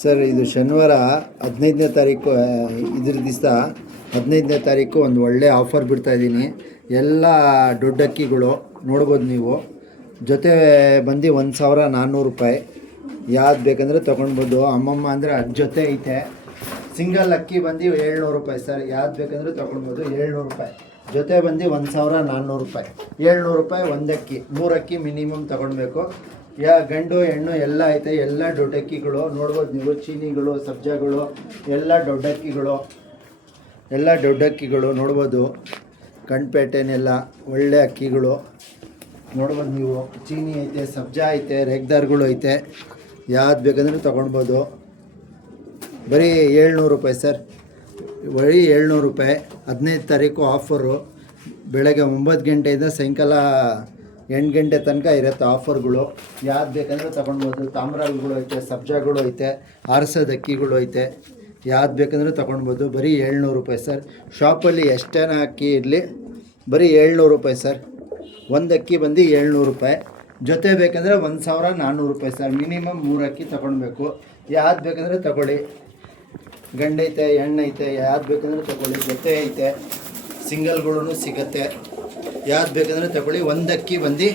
Sir ಇದು ಶನಿವಾರ 15ನೇ ತಾರೀಕು ಇದ್ರ ದಿವಸ 15ನೇ ತಾರೀಕು ಒಂದು ಒಳ್ಳೆ ಆಫರ್ ಬಿಡ್ತಾಯಿದ್ದೀನಿ. ಎಲ್ಲ ದೊಡ್ಡ ಅಕ್ಕಿಗಳು ನೋಡ್ಬೋದು ನೀವು. ಜೊತೆ ಬಂದು 1400 ರೂಪಾಯಿ. ಯಾವ್ದು ಬೇಕಂದರೆ ತೊಗೊಳ್ಬೋದು. ಅಮ್ಮಮ್ಮ ಅಂದರೆ ಅದು ಜೊತೆ ಐತೆ. ಸಿಂಗಲ್ ಅಕ್ಕಿ ಬಂದು 700 ರೂಪಾಯಿ ಸರ್. ಯಾವ್ದು ಬೇಕಂದರೆ ತೊಗೊಳ್ಬೋದು. 700 ರೂಪಾಯಿ ಜೊತೆ ಬಂದು 1400 ರೂಪಾಯಿ. 700 ರೂಪಾಯಿ ಒಂದು ಅಕ್ಕಿ. 3 ಅಕ್ಕಿ ಮಿನಿಮಮ್ ತೊಗೊಳ್ಬೇಕು. ಗಂಡು ಹೆಣ್ಣು ಎಲ್ಲ ಐತೆ. ಎಲ್ಲ ದೊಡ್ಡ ಅಕ್ಕಿಗಳು ನೋಡ್ಬೋದು ನೀವು. ಚೀನಿಗಳು, ಸಬ್ಜಾಗಳು ಎಲ್ಲ ದೊಡ್ಡ ಅಕ್ಕಿಗಳು ನೋಡ್ಬೋದು. ಕಣ್ಪೇಟೆನೆಲ್ಲ ಒಳ್ಳೆ ಅಕ್ಕಿಗಳು ನೋಡ್ಬೋದು ನೀವು. ಚೀನಿ ಐತೆ, ಸಬ್ಜಾ ಐತೆ, ರೇಗ್ದಾರ್ಗಳು ಐತೆ. ಯಾವ್ದು ಬೇಕಂದ್ರೆ ತೊಗೊಳ್ಬೋದು. ಬರೀ 700 ರೂಪಾಯಿ ಸರ್. ಬರೀ 700 ರೂಪಾಯಿ. 15 ತಾರೀಕು ಆಫರು. ಬೆಳಗ್ಗೆ 9 ಗಂಟೆಯಿಂದ ಸಾಯಂಕಾಲ 8 ಗಂಟೆ ತನಕ ಇರುತ್ತೆ ಆಫರ್ಗಳು. ಯಾವ್ದು ಬೇಕಂದರೆ ತೊಗೊಳ್ಬೋದು. ತಾಮ್ರಗಳು ಐತೆ, ಸಬ್ಜಾಗಳು ಐತೆ, ಆರಿಸೋದು ಅಕ್ಕಿಗಳು ಐತೆ. ಯಾವ್ದು ಬೇಕಂದರೆ ತೊಗೊಳ್ಬೋದು. ಬರೀ 700 ರೂಪಾಯಿ ಸರ್. ಶಾಪಲ್ಲಿ ಎಷ್ಟೇನ ಅಕ್ಕಿ ಇರಲಿ ಬರೀ 700 ರೂಪಾಯಿ ಸರ್. ಒಂದು ಅಕ್ಕಿ ಬಂದು 700 ರೂಪಾಯಿ. ಜೊತೆ ಬೇಕಂದರೆ 1400 ರೂಪಾಯಿ ಸರ್. ಮಿನಿಮಮ್ 3 ಅಕ್ಕಿ ತೊಗೊಳ್ಬೇಕು. ಯಾವ್ದು ಬೇಕಂದರೆ ತೊಗೊಳ್ಳಿ. ಗಂಡೈತೆ, ಹೆಣ್ಣೈತೆ, ಯಾವ್ದು ಬೇಕಂದರೆ ತೊಗೊಳ್ಳಿ. ಜೊತೆ ಐತೆ, ಸಿಂಗಲ್ಗಳೂ ಸಿಗುತ್ತೆ. ಯಾವ್ದು ಬೇಕಂದರೆ ತಗೊಳ್ಳಿ. ಒಂದು ಅಕ್ಕಿ ಬಂದು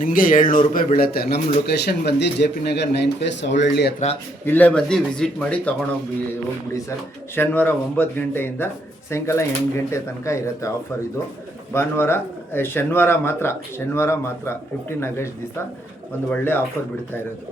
ನಿಮಗೆ 700 ರೂಪಾಯಿ ಬೀಳುತ್ತೆ. ನಮ್ಮ ಲೊಕೇಶನ್ ಬಂದು J P Nagar 9 face Avalahalli ಹತ್ರ. ಇಲ್ಲೇ ಬಂದು ವಿಸಿಟ್ ಮಾಡಿ ಹೋಗ್ಬಿಡಿ ಸರ್. ಶನಿವಾರ 9 ಗಂಟೆಯಿಂದ ಸಾಯಂಕಾಲ 8 ಗಂಟೆ ತನಕ ಇರುತ್ತೆ ಆಫರ್ ಇದು. ಶನಿವಾರ ಮಾತ್ರ 15 ಆಗಸ್ಟ್ ದಿವಸ ಒಂದು ಒಳ್ಳೆ ಆಫರ್ ಬಿಡ್ತಾ ಇರೋದು.